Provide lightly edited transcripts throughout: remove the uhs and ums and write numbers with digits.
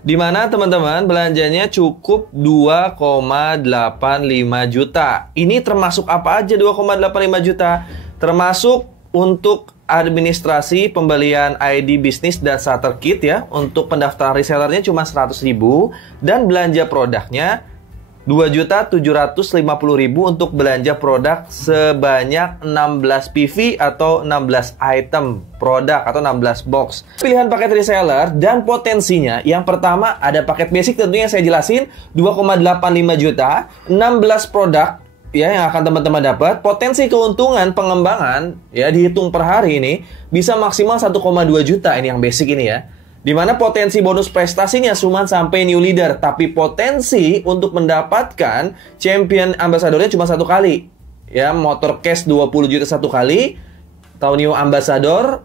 Di mana teman-teman belanjanya cukup 2,85 juta. Ini termasuk apa aja 2,85 juta? Termasuk untuk administrasi pembelian ID bisnis dan starter kit ya. Untuk pendaftaran resellernya cuma 100.000 dan belanja produknya 2.750.000 untuk belanja produk sebanyak 16 PV atau 16 item produk atau 16 box. Pilihan paket reseller dan potensinya, yang pertama ada paket basic tentunya yang saya jelasin 2,85 juta, 16 produk ya yang akan teman-teman dapat. Potensi keuntungan pengembangan ya dihitung per hari ini bisa maksimal 1,2 juta ini yang basic ini ya. Dimana potensi bonus prestasinya cuma sampai new leader, tapi potensi untuk mendapatkan champion ambassadornya cuma satu kali. Ya, motor cash 20 juta satu kali, atau new ambassador,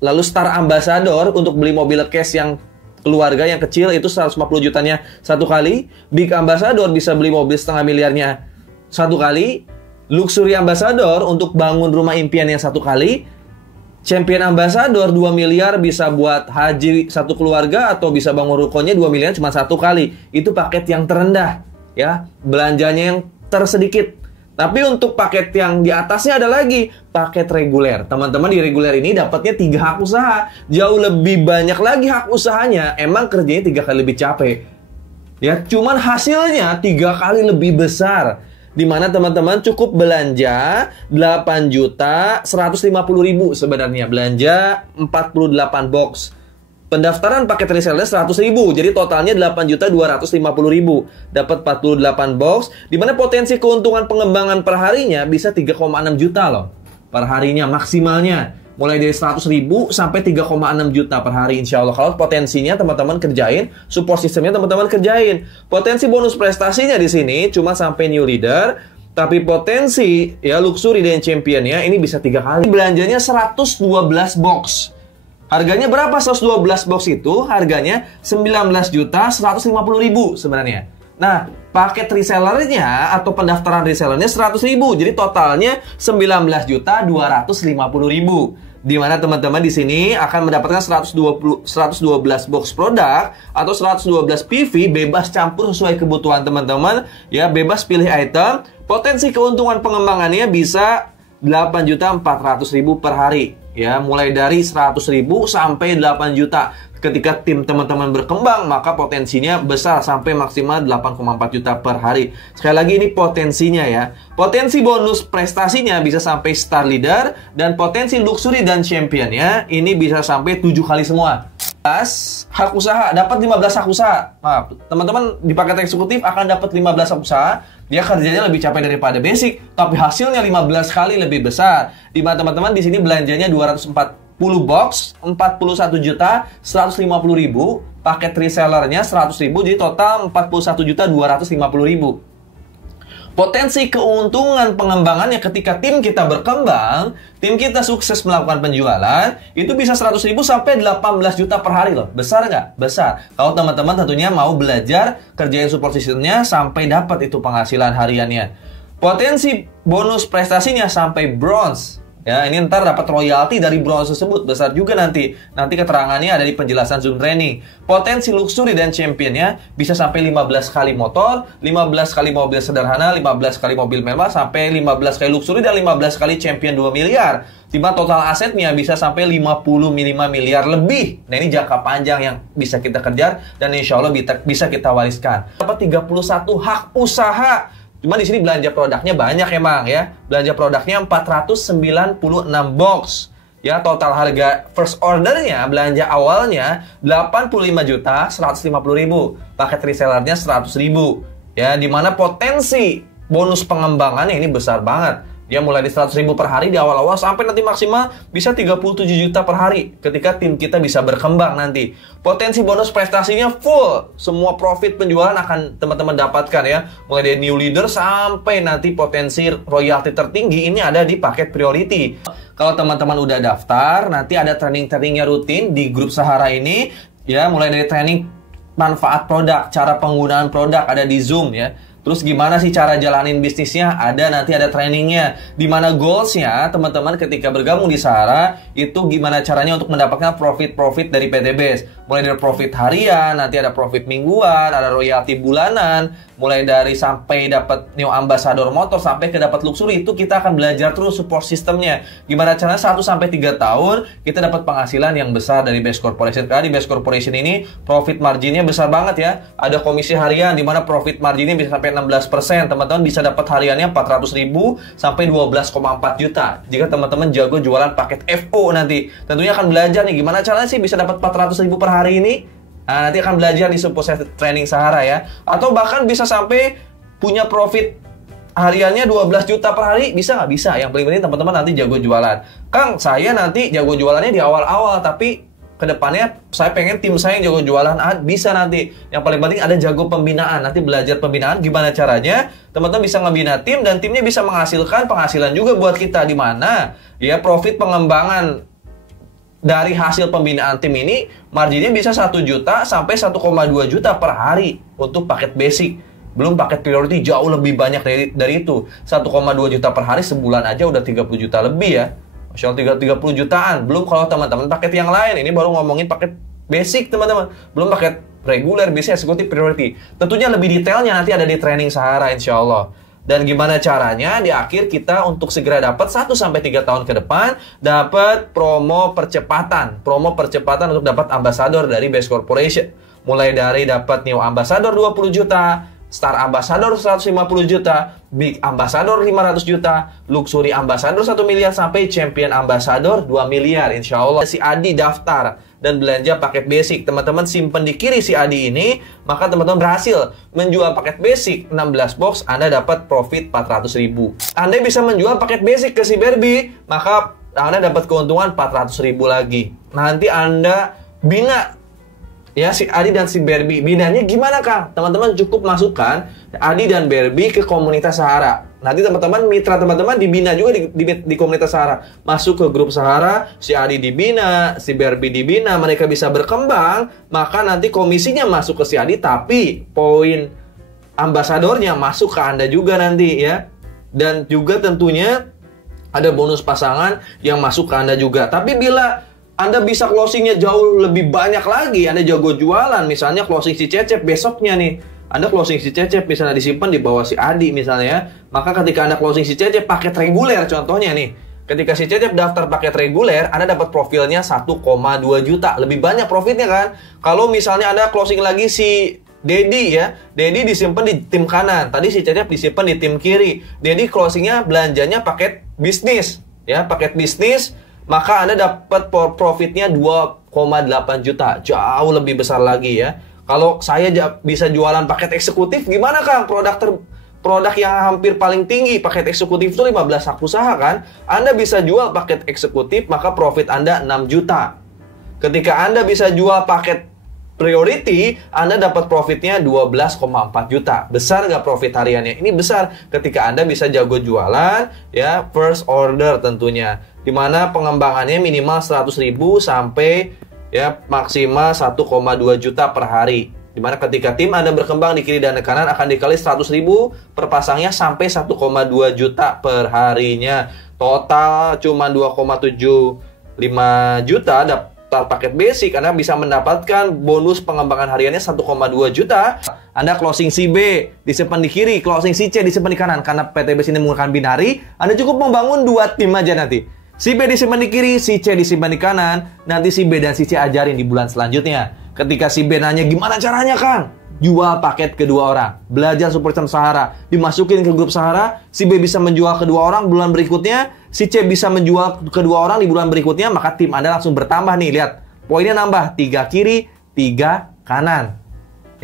lalu star ambassador untuk beli mobil cash yang keluarga yang kecil itu 150 jutanya satu kali, big ambassador bisa beli mobil setengah miliarnya satu kali, luxury ambassador untuk bangun rumah impiannya satu kali, champion ambassador 2 miliar bisa buat haji satu keluarga atau bisa bangun rukonya 2 miliar cuma satu kali. Itu paket yang terendah ya, belanjanya yang tersedikit. Tapi untuk paket yang di atasnya ada lagi paket reguler. Teman-teman di reguler ini dapatnya 3 hak usaha. Jauh lebih banyak lagi hak usahanya. Emang kerjanya 3 kali lebih capek. Ya, cuman hasilnya 3 kali lebih besar. Di mana teman-teman cukup belanja 8.150.000 sebenarnya, belanja 48 box. Pendaftaran paket reseller 100.000, jadi totalnya 8.250.000. Dapat 48 box, di mana potensi keuntungan pengembangan per harinya bisa 3,6 juta loh. Per harinya maksimalnya. Mulai dari 100.000 sampai 3,6 juta per hari insya Allah. Kalau potensinya teman-teman kerjain, support sistemnya teman-teman kerjain. Potensi bonus prestasinya di sini cuma sampai new leader, tapi potensi ya luxury dan championnya ini bisa 3 kali. Belanjanya 112 box. Harganya berapa 112 box itu? Harganya 19.150.000 sebenarnya. Nah, paket resellernya atau pendaftaran resellernya 100.000. Jadi totalnya 19.250.000. Di mana teman-teman di sini akan mendapatkan 112 box produk atau 112 PV bebas campur sesuai kebutuhan teman-teman ya, bebas pilih item. Potensi keuntungan pengembangannya bisa 8.400.000 per hari ya, mulai dari 100.000 sampai 8 juta. Ketika tim teman-teman berkembang, maka potensinya besar sampai maksimal 8,4 juta per hari. Sekali lagi ini potensinya ya. Potensi bonus prestasinya bisa sampai star leader, dan potensi luxury dan championnya ini bisa sampai 7 kali semua. Hak usaha, dapat 15 hak usaha. Nah, teman-teman di paket eksekutif akan dapat 15 hak usaha. Dia kerjanya lebih capek daripada basic, tapi hasilnya 15 kali lebih besar. Di mana teman-teman di sini belanjanya 240 box, 41.150.000, paket resellernya 100.000, jadi total 41.250.000. Potensi keuntungan pengembangannya ketika tim kita berkembang, tim kita sukses melakukan penjualan, itu bisa 100.000 sampai 18 juta per hari loh. Besar nggak? Besar. Kalau teman-teman tentunya mau belajar kerjain support systemnya sampai dapat itu penghasilan hariannya. Potensi bonus prestasinya sampai bronze. Ya, ini ntar dapat royalti dari bronze tersebut, besar juga nanti. Nanti keterangannya ada di penjelasan Zoom training. Potensi luxury dan championnya bisa sampai 15 kali motor, 15 kali mobil sederhana, 15 kali mobil mewah, sampai 15 kali luxury dan 15 kali champion 2 miliar. Dimana total asetnya bisa sampai 55 miliar lebih. Nah, ini jangka panjang yang bisa kita kejar dan insya Allah bisa kita wariskan. Dapat 31 hak usaha. Cuma di sini belanja produknya banyak emang ya. Belanja produknya 496 box. Ya, total harga first ordernya, belanja awalnya 85.150.000. Paket resellernya 100.000. Ya, dimana potensi bonus pengembangannya ini besar banget. Dia mulai di 100.000 per hari di awal-awal sampai nanti maksimal bisa 37 juta per hari ketika tim kita bisa berkembang nanti. Potensi bonus prestasinya full. Semua profit penjualan akan teman-teman dapatkan ya. Mulai dari new leader sampai nanti potensi royalti tertinggi ini ada di paket priority. Kalau teman-teman udah daftar, nanti ada training-trainingnya rutin di grup Sahara ini. Ya, mulai dari training manfaat produk, cara penggunaan produk ada di Zoom ya. Terus gimana sih cara jalanin bisnisnya? Nanti ada trainingnya. Dimana goalsnya teman-teman ketika bergabung di Sahara itu gimana caranya untuk mendapatkan profit dari PT BES. Mulai dari profit harian, nanti ada profit mingguan, ada royalti bulanan, mulai dari sampai dapat new ambassador motor sampai ke dapat luxury. Itu kita akan belajar terus support sistemnya. Gimana caranya 1-3 tahun kita dapat penghasilan yang besar dari BES Corporation. Karena di BES Corporation ini profit marginnya besar banget ya. Ada komisi harian di mana profit marginnya bisa sampai 16%. Teman-teman bisa dapat hariannya 400.000 sampai 12,4 juta. Jika teman-teman jago jualan paket FO nanti. Tentunya akan belajar nih gimana caranya sih bisa dapat 400.000 per hari ini. Nah, nanti akan belajar di support training Sahara ya. Atau bahkan bisa sampai punya profit hariannya 12 juta per hari. Bisa nggak? Bisa. Yang paling penting teman-teman nanti jago jualan. Kang, saya nanti jago jualannya di awal-awal, tapi kedepannya saya pengen tim saya yang jago jualan. Bisa nanti. Yang paling penting ada jago pembinaan. Nanti belajar pembinaan gimana caranya teman-teman bisa ngebina tim dan timnya bisa menghasilkan penghasilan juga buat kita. Di mana ya profit pengembangan dari hasil pembinaan tim ini marginnya bisa 1 juta sampai 1,2 juta per hari untuk paket basic. Belum paket priority jauh lebih banyak dari itu. 1,2 juta per hari sebulan aja udah 30 juta lebih ya. Masya Allah 30 jutaan. Belum kalau teman-teman paket yang lain. Ini baru ngomongin paket basic teman-teman. Belum paket reguler, basic, executive, priority. Tentunya lebih detailnya nanti ada di training Sahara insya Allah. Dan gimana caranya di akhir kita untuk segera dapat 1-3 tahun ke depan dapat promo percepatan. Promo percepatan untuk dapat ambassador dari BES Corporation. Mulai dari dapat new ambassador 20 juta, Star Ambassador 150 juta, Big Ambassador 500 juta, Luxury Ambassador 1 miliar, sampai Champion Ambassador 2 miliar insya Allah. Si Adi daftar dan belanja paket basic. Teman-teman simpen di kiri si Adi ini, maka teman-teman berhasil menjual paket basic 16 box, Anda dapat profit 400.000. Anda bisa menjual paket basic ke si Barbie, maka Anda dapat keuntungan 400.000 lagi. Nanti Anda bina ya si Adi dan si Barbie. Binanya gimana Kang? Teman-teman cukup masukkan Adi dan Barbie ke komunitas Sahara. Nanti teman-teman, mitra teman-teman dibina juga di komunitas Sahara. Masuk ke grup Sahara, si Adi dibina, si Barbie dibina, mereka bisa berkembang. Maka nanti komisinya masuk ke si Adi, tapi poin ambasadornya masuk ke Anda juga nanti ya. Dan juga tentunya ada bonus pasangan yang masuk ke Anda juga. Tapi bila Anda bisa closingnya jauh lebih banyak lagi, Anda jago jualan, misalnya closing si Cecep besoknya nih, Anda closing si Cecep misalnya disimpan di bawah si Adi misalnya ya, maka ketika Anda closing si Cecep paket reguler contohnya nih, ketika si Cecep daftar paket reguler, Anda dapat profilnya 1,2 juta, lebih banyak profitnya kan. Kalau misalnya Anda closing lagi si Dedi ya, Dedi disimpan di tim kanan, tadi si Cecep disimpan di tim kiri. Dedi closingnya belanjanya paket bisnis ya, paket bisnis, maka Anda dapat profitnya 2,8 juta. Jauh lebih besar lagi ya. Kalau saya bisa jualan paket eksekutif, gimana Kang? Produk yang hampir paling tinggi, paket eksekutif itu 15 hak usaha kan? Anda bisa jual paket eksekutif, maka profit Anda 6 juta. Ketika Anda bisa jual paket priority, Anda dapat profitnya 12,4 juta. Besar nggak profit hariannya? Ini besar ketika Anda bisa jago jualan ya, first order tentunya. Dimana pengembangannya minimal 100.000 sampai ya maksimal 1,2 juta per hari. Dimana ketika tim Anda berkembang di kiri dan di kanan akan dikali 100.000 per pasangnya sampai 1,2 juta per harinya. Total cuma 2,75 juta daftar paket basic. Anda bisa mendapatkan bonus pengembangan hariannya 1,2 juta. Anda closing si B disimpan di kiri, closing si C disimpan di kanan. Karena PT BES ini menggunakan binari, Anda cukup membangun 2 tim aja nanti. Si B disimpan di kiri, si C disimpan di kanan. Nanti si B dan si C ajarin di bulan selanjutnya. Ketika si B nanya, gimana caranya Kang? Jual paket kedua orang. Belajar support system Sahara. Dimasukin ke grup Sahara. Si B bisa menjual kedua orang bulan berikutnya. Si C bisa menjual kedua orang di bulan berikutnya. Maka tim Anda langsung bertambah nih. Lihat, poinnya nambah. 3 kiri, 3 kanan.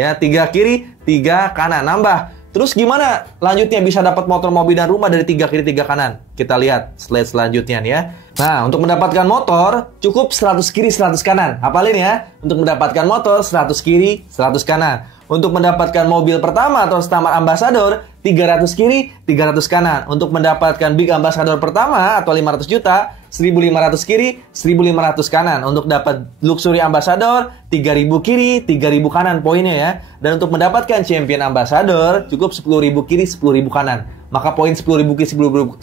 Ya, 3 kiri, 3 kanan. Nambah. Terus gimana lanjutnya bisa dapat motor, mobil, dan rumah dari 3 kiri 3 kanan? Kita lihat slide selanjutnya nih ya. Nah, untuk mendapatkan motor cukup 100 kiri 100 kanan. Hafalin ya. Untuk mendapatkan motor 100 kiri 100 kanan. Untuk mendapatkan mobil pertama atau Stamart Ambassador, 300 kiri, 300 kanan. Untuk mendapatkan Big Ambassador pertama atau 500 juta, 1.500 kiri, 1.500 kanan. Untuk dapat Luxury Ambassador, 3.000 kiri, 3.000 kanan poinnya ya. Dan untuk mendapatkan Champion Ambassador, cukup 10.000 kiri, 10.000 kanan. Maka poin 10.000 kiri, 10.000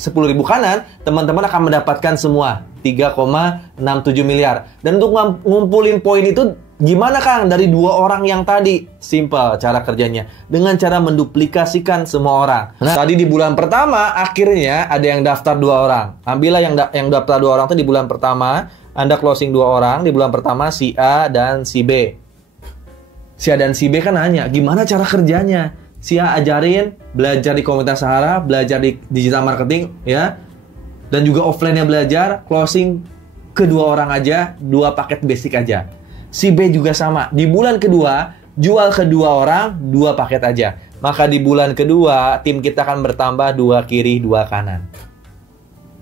kanan, teman-teman akan mendapatkan semua 3,67 miliar. Dan untuk ngumpulin poin itu gimana Kang dari 2 orang yang tadi? Simple cara kerjanya. Dengan cara menduplikasikan semua orang. Nah, tadi di bulan pertama akhirnya ada yang daftar 2 orang. Ambillah yang daftar 2 orang itu di bulan pertama. Anda closing 2 orang di bulan pertama, si A dan si B. Si A dan si B kan nanya, gimana cara kerjanya? Si A ajarin, belajar di komunitas Sahara, belajar di digital marketing ya. Dan juga offline-nya belajar, closing kedua orang aja, 2 paket basic aja. Si B juga sama. Di bulan kedua, jual kedua orang, 2 paket aja. Maka di bulan kedua, tim kita akan bertambah 2 kiri, 2 kanan.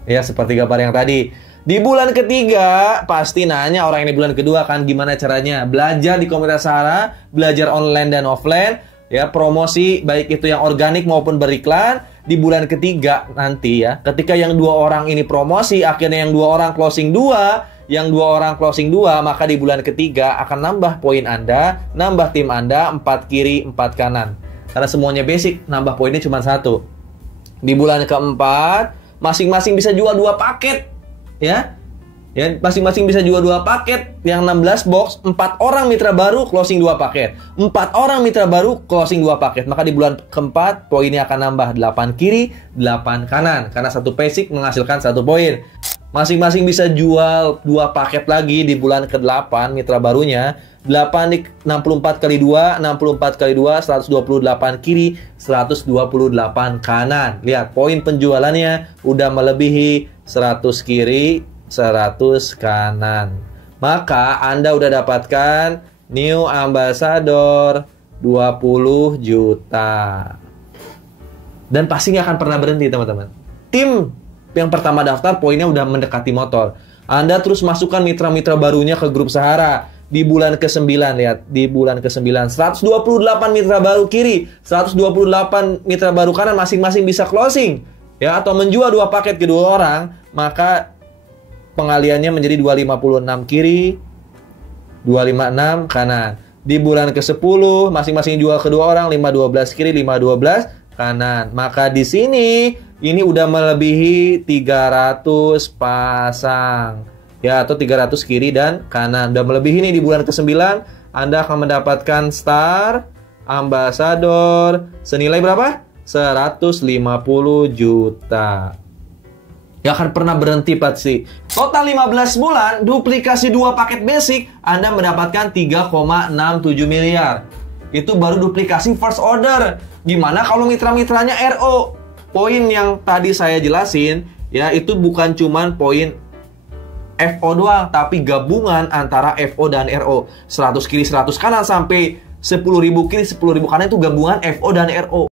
Ya, seperti gambar yang tadi. Di bulan ketiga, pasti nanya orang ini bulan kedua kan gimana caranya. Belajar di komunitas Sahara, belajar online dan offline. Ya, promosi baik itu yang organik maupun beriklan. Di bulan ketiga nanti ya, ketika yang 2 orang ini promosi, akhirnya yang 2 orang closing 2, yang 2 orang closing 2, maka di bulan ketiga akan nambah poin Anda, nambah tim Anda 4 kiri, 4 kanan. Karena semuanya basic, nambah poinnya cuma 1. Di bulan keempat, masing-masing bisa jual 2 paket. Ya, masing-masing bisa jual 2 paket. Yang 16 box, 4 orang mitra baru closing 2 paket. 4 orang mitra baru closing 2 paket. Maka di bulan keempat, poinnya akan nambah 8 kiri, 8 kanan. Karena 1 basic menghasilkan 1 poin. Masing-masing bisa jual 2 paket lagi di bulan ke-8 mitra barunya. 8 di 64 kali 2, 64 kali 2, 128 kiri, 128 kanan. Lihat, poin penjualannya udah melebihi 100 kiri, 100 kanan. Maka Anda udah dapatkan New Ambassador 20 juta. Dan pasti nggak akan pernah berhenti, teman-teman. Tim yang pertama daftar poinnya udah mendekati motor. Anda terus masukkan mitra-mitra barunya ke grup Sahara. Di bulan ke-9, lihat. Di bulan ke-9, 128 mitra baru kiri, 128 mitra baru kanan, masing-masing bisa closing. Ya, atau menjual 2 paket ke 2 orang. Maka pengaliannya menjadi 256 kiri, 256 kanan. Di bulan ke-10, masing-masing jual ke 2 orang, 512 kiri, 512 kanan. Maka di sini ini udah melebihi 300 pasang. Ya, atau 300 kiri dan kanan. Udah melebihi ini di bulan ke-9, Anda akan mendapatkan Star Ambassador senilai berapa? 150 juta. Gak akan pernah berhenti pasti. Total 15 bulan, duplikasi 2 paket basic, Anda mendapatkan 3,67 miliar. Itu baru duplikasi first order. Gimana kalau mitra-mitranya RO? Poin yang tadi saya jelasin, ya itu bukan cuman poin FO doang, tapi gabungan antara FO dan RO. 100 kiri 100 kanan sampai 10.000 kiri 10.000 kanan itu gabungan FO dan RO.